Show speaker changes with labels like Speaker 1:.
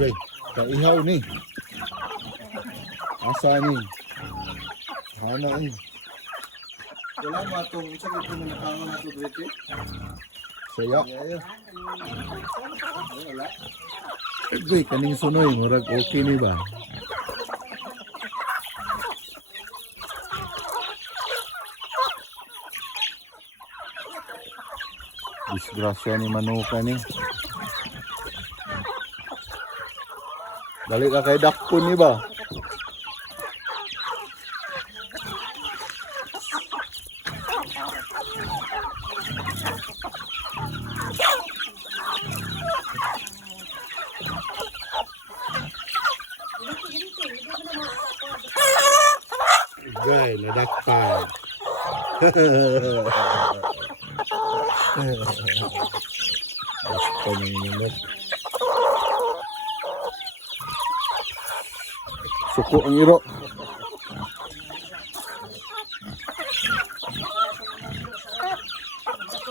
Speaker 1: Okay, kaihaw ni. Asa ni? Hana ni.
Speaker 2: Wala mo atong sa kito na nakangon nato dito.
Speaker 1: Saya.
Speaker 2: Wala.
Speaker 1: Uy, kaning sunoy, murag okay ni ba? Disgrasya ni Manuka ni. Dali ka dak dakpon ni ba? Guy, nadakpan. Hehehe. Hehehe. Hehehe. Suko ang iro.